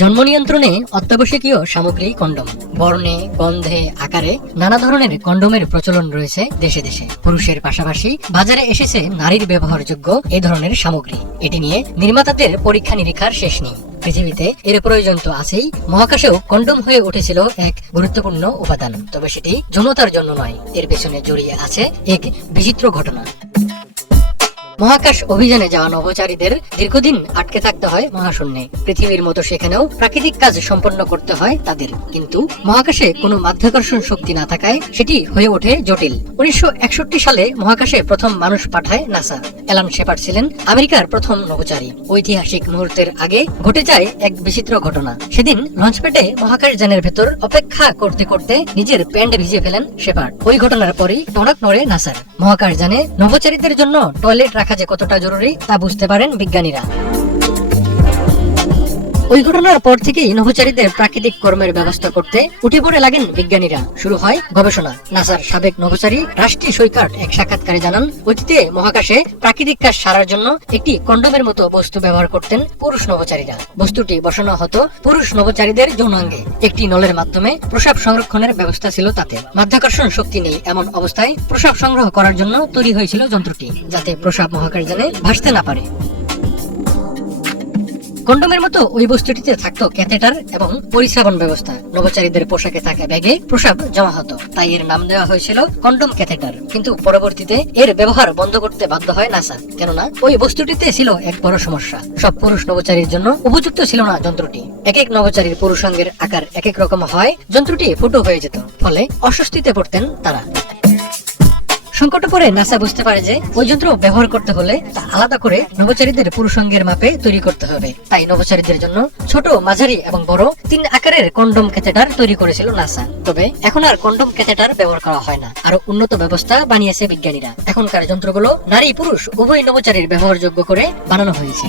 জন্ম নিয়ন্ত্রণে অত্যাবশ্যকীয় সামগ্রী কন্ডম। বর্ণে, গন্ধে, আকারে নানা ধরনের কন্ডোমের প্রচলন রয়েছে দেশে দেশে। পুরুষের পাশাপাশি বাজারে এসেছে নারীর ব্যবহারযোগ্য এ ধরনের সামগ্রী। এটি নিয়ে নির্মাতাদের পরীক্ষা নিরীক্ষার শেষ নেই। পৃথিবীতে এর প্রয়োজন তো আছেই। মহাকাশেও কন্ডম হয়ে উঠেছিল এক গুরুত্বপূর্ণ উপাদান। তবে সেটি যৌনতার জন্য নয়, এর পেছনে জড়িয়ে আছে এক বিচিত্র ঘটনা। মহাকাশ অভিযানে যাওয়া নভোচারীদের দীর্ঘদিন আটকে থাকতে হয় মহাশূন্যে। পৃথিবীর মতো সেখানেও প্রাকৃতিক কাজ সম্পন্ন করতে হয় তাদের। কিন্তু মহাকাশে কোনো মাধ্যাকর্ষণ শক্তি না থাকায় সেটি হয়ে ওঠে জটিল। উনিশশো সালে মহাকাশে প্রথম মানুষ পাঠায় নাসা। অ্যালান শেপার্ড ছিলেন আমেরিকার প্রথম নভোচারী। ঐতিহাসিক মুহূর্তের আগে ঘটে যায় এক বিচিত্র ঘটনা। সেদিন লঞ্চপ্যাডে মহাকাশ যানের ভেতর অপেক্ষা করতে করতে নিজের প্যান্ট ভিজিয়ে ফেলেন শেপার্ড। ওই ঘটনার পরেই টনক নড়ে নাসার। মহাকাশ যানে নভোচারীদের জন্য টয়লেট রাখা যে কতটা জরুরি তা বুঝতে পারেন বিজ্ঞানীরা। ওই ঘটনার পর থেকেই নভোচারীদের প্রাকৃতিক কর্মের ব্যবস্থা করতে উঠে পড়ে লাগেন বিজ্ঞানীরা। শুরু হয় গবেষণা। নাসার সাবেক নভোচারী রাষ্ট্রীয় সৈকত এক সাক্ষাৎকারে জানান, অতীতে মহাকাশে প্রাকৃতিক কাজ সারার জন্য একটি কন্ডোমের মতো বস্তু ব্যবহার করতেন পুরুষ নভোচারীরা। বস্তুটি বসানো হতো পুরুষ নভোচারীদের যৌনাঙ্গে। একটি নলের মাধ্যমে প্রসাব সংরক্ষণের ব্যবস্থা ছিল তাতে। মাধ্যাকর্ষণ শক্তি নেই এমন অবস্থায় প্রসাব সংগ্রহ করার জন্য তৈরি হয়েছিল যন্ত্রটি, যাতে প্রসাব মহাকাশ জানে ভাসতে না পারে। কন্ডোমের মতো ওই বস্তুটিতে থাকতো ক্যাথেটার এবং পরিশ্রাবণ ব্যবস্থা। নভোচারীদের পোশাকে থাকা ব্যাগে প্রসাব জমা হতো। তাই এর নাম দেওয়া হয়েছিল কন্ডোম ক্যাথেটার। কিন্তু পরবর্তীতে এর ব্যবহার বন্ধ করতে বাধ্য হয় নাসা। কেননা ওই বস্তুটিতে ছিল এক বড় সমস্যা। সব পুরুষ নভোচারীর জন্য উপযুক্ত ছিল না যন্ত্রটি। এক এক নভোচারীর পুরুষাঙ্গের আকার এক এক রকম হয়, যন্ত্রটি ফুটো হয়ে যেত। ফলে অস্বস্তিতে পড়তেন তারা। সংকটে পরে নাসা বুঝতে পারে যে ওই যন্ত্র ব্যবহার করতে হলে তা আলাদা করে নভোচারীদের পুরুষাঙ্গের মাপে তৈরি করতে হবে। তাই নভোচারীদের জন্য ছোট, মাঝারি এবং বড় তিন আকারের কন্ডম ক্যাথেটার তৈরি করেছিল নাসা। তবে এখন আর কন্ডম ক্যাথেটার ব্যবহার করা হয় না। আরও উন্নত ব্যবস্থা বানিয়েছে বিজ্ঞানীরা। এখনকার যন্ত্রগুলো নারী পুরুষ উভয় নভোচারীর ব্যবহারযোগ্য করে বানানো হয়েছে।